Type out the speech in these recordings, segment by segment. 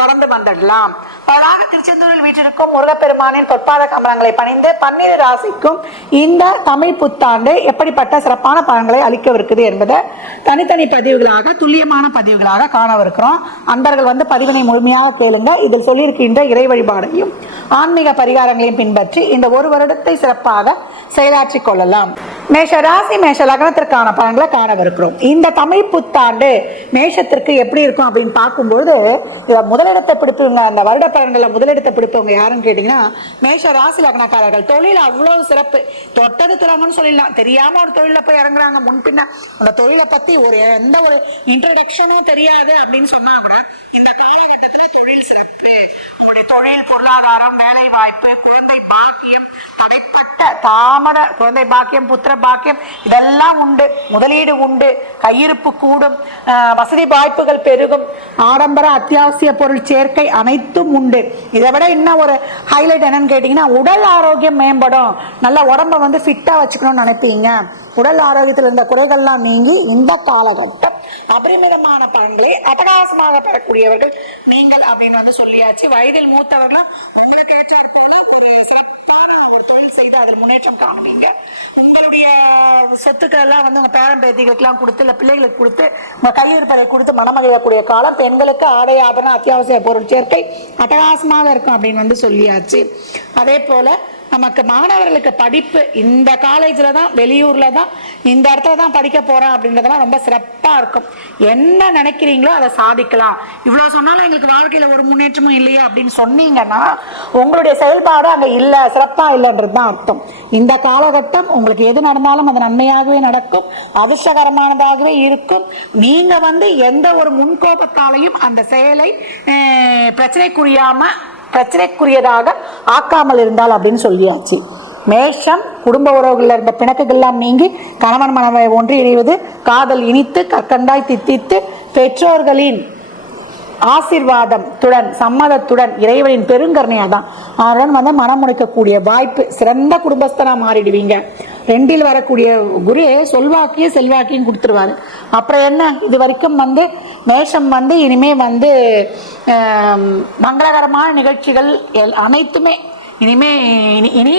தொடர்ந்து வந்துடலாம். பலராக திருச்செந்தூரில் வீற்றிருக்கும் முருகப்பெருமானின் பொற்பாத கமலங்களை பணிந்து பன்னிரு ராசிக்கும் இந்த தமிழ் புத்தாண்டு எப்படிப்பட்ட சிறப்பான பலன்களை அளிக்கவிருக்குது என்பதை தனித்தனி பதிவுகளாக துல்லியமான பதிவுகளாக காணவிருக்கிறோம். அன்பர்கள் வந்து பதிவினை முழுமையாக கேளுங்க இதில் சொல்லியிருக்கின்ற இறை வழிபாடையும் ஆன்மீக பரிகாரங்களையும் பின்பற்றி இந்த ஒரு வருடத்தை சிறப்பாக செயலாற்றிக் கொள்ளலாம். மேஷ ராசி மேஷ லக்னத்திற்கான பலன்களை காணவிருக்கிறோம். இந்த தமிழ் புத்தாண்டு மேஷத்திற்கு எப்படி இருக்கும் அப்படின்னு பார்க்கும்பொழுது முதலிடத்தை பிடிப்பவங்க அந்த வருட பலன்களை முதலிடத்தை பிடிப்பவங்க யாருன்னு கேட்டீங்கன்னா மேஷ ராசி லக்னக்காரர்கள். தொழில் அவ்வளவு சிறப்பு. தொட்டது திறங்கன்னு சொல்லிடலாம். தெரியாம ஒரு தொழில போய் இறங்குறாங்க. முன்பின்ன அந்த தொழிலை பத்தி ஒரு எந்த ஒரு இன்ட்ரடக்ஷனும் தெரியாது அப்படின்னு சொன்னா கூட இந்த காலகட்டத்தில் தொழில் சிறப்பு உங்களுடைய தொழில் பொருளாதாரம் வேலை வாய்ப்பு குழந்தை பாக்கியம் தடைப்பட்ட தாமத குழந்தை பாக்கியம் புத்திர பாக்கியம் இதெல்லாம் உண்டு. முதலீடு உண்டு. கையிருப்பு கூடும். வசதி வாய்ப்புகள் பெருகும். ஆடம்பர அத்தியாவசிய பொருள் சேர்க்கை அனைத்தும் உண்டு. இதை விட இன்னும் ஒரு ஹைலைட் என்னன்னு கேட்டிங்கன்னா உடல் ஆரோக்கியம் மேம்படும். நல்ல உடம்ப வந்து ஃபிட்டாக வச்சுக்கணும்னு நினைப்பீங்க. உடல் ஆரோக்கியத்தில் இருந்த குறைகள்லாம் நீங்கி இந்த காலகட்டம். அபரிமிதமான பலன்களை அட்டகாசமாக பெறக்கூடியவர்கள் நீங்கள் அப்படின்னு வந்து சொல்லியாச்சு. வயதில் மூத்தவர்களாம் உங்களுக்கு ஏற்றாற் போல ஒரு சிறப்பான ஒரு தொழில் செய்து அதில் முன்னேற்றம் காணுவீங்க உங்களுடைய சொத்துக்கள் எல்லாம் வந்து உங்க பேரன் கொடுத்து இல்லை பிள்ளைகளுக்கு கொடுத்து உங்க கையிருப்பதை கொடுத்து மனமகிழக்கூடிய காலம் பெண்களுக்கு ஆடை ஆபரணம் அத்தியாவசிய பொருள் சேர்க்கை அட்டகாசமாக இருக்கும் அப்படின்னு வந்து சொல்லியாச்சு. அதே போல நமக்கு மாணவர்களுக்கு படிப்பு இந்த காலேஜில் தான் வெளியூரில் தான் இந்த இடத்துல தான் படிக்க போகிறேன் அப்படின்றதெல்லாம் ரொம்ப சிறப்பாக இருக்கும். என்ன நினைக்கிறீங்களோ அதை சாதிக்கலாம். இவ்வளோ சொன்னாலும் எங்களுக்கு வாழ்க்கையில் ஒரு முன்னேற்றமும் இல்லையா அப்படின்னு சொன்னீங்கன்னா உங்களுடைய செயல்பாடு அங்கே இல்லை சிறப்பாக இல்லைன்றது தான் அர்த்தம். இந்த காலகட்டம் உங்களுக்கு எது நடந்தாலும் அது நன்மையாகவே நடக்கும் அதிர்ஷ்டகரமானதாகவே இருக்கும். நீங்கள் வந்து எந்த ஒரு முன்கோபத்தாலையும் அந்த செயலை பிரச்சனைக்குரியாமல் பிரச்சனைக்குரியதாக ஆக்காமல் இருந்தால் அப்படின்னு சொல்லியாச்சு. மேஷம் குடும்ப உறவுகளில் இருந்த பிணக்குகள்லாம் நீங்கி கணவன் மனவை ஒன்றி இணைவது காதல் இனித்து கற்கண்டாய் தித்தித்து பெற்றோர்களின் ஆசிர்வாதம் துடன் சம்மதத்துடன் இறைவனின் பெருங்கருணையாக தான் அதனுடன் வந்து மனம் முடிக்கக்கூடிய வாய்ப்பு சிறந்த குடும்பஸ்தனாக மாறிடுவீங்க. ரெண்டில் வரக்கூடிய குரு சொல்வாக்கியும் செல்வாக்கியும் கொடுத்துருவாரு. அப்புறம் என்ன? இது வரைக்கும் வந்து மேஷம் வந்து இனிமே வந்து மங்களகரமான நிகழ்ச்சிகள் எல் அனைத்துமே இனிமே இனி இனி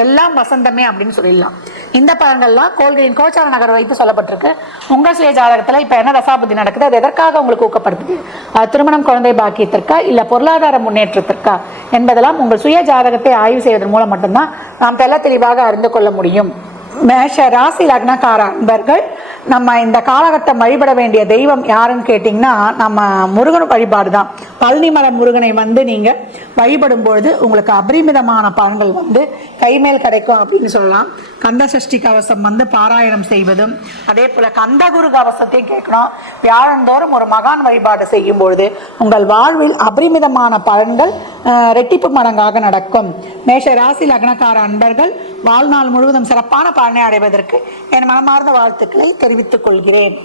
எல்லாம் வசந்தமே அப்படின்னு சொல்லிடலாம். இந்த பழங்கள்லாம் கோள்களின் கோச்சார நகர் வைத்து சொல்லப்பட்டிருக்கு. உங்கள் சுய ஜாதகத்தில் இப்போ என்ன தசாபுத்தி நடக்குது? அது எதற்காக உங்களுக்கு ஊக்கப்படுத்துது? அது திருமணம் குழந்தை பாக்கியத்திற்கா? இல்லை பொருளாதார முன்னேற்றத்திற்கா? என்பதெல்லாம் உங்கள் சுய ஜாதகத்தை ஆய்வு செய்வதன் மூலம் மட்டும்தான் நாம் தெல்ல தெளிவாக அறிந்து கொள்ள முடியும். மேஷ ராசி லக்னக்கார அன்பர்கள் நம்ம இந்த காலகட்டம் வழிபட வேண்டிய தெய்வம் யாருன்னு கேட்டிங்கன்னா நம்ம முருகன் வழிபாடு தான் பழனிமர முருகனை வந்து நீங்கள் வழிபடும் பொழுது உங்களுக்கு அபரிமிதமான பலன்கள் வந்து கைமேல் கிடைக்கும் அப்படின்னு சொல்லலாம். கந்த சஷ்டி கவசம் வந்து பாராயணம் செய்வதும் அதே போல் கந்தகுரு கவசத்தையும் கேட்கணும். வியாழந்தோறும் ஒரு மகான் வழிபாடு செய்யும் பொழுது உங்கள் வாழ்வில் அபரிமிதமான பலன்கள் ரெட்டிப்பு மடங்காக நடக்கும். மேஷ ராசி லக்னக்கார அன்பர்கள் வாழ்நாள் முழுவதும் சிறப்பான பலனை அடைவதற்கு என் மனமார்ந்த வாழ்த்துக்களை தெரிவித்துக் கொள்கிறேன்.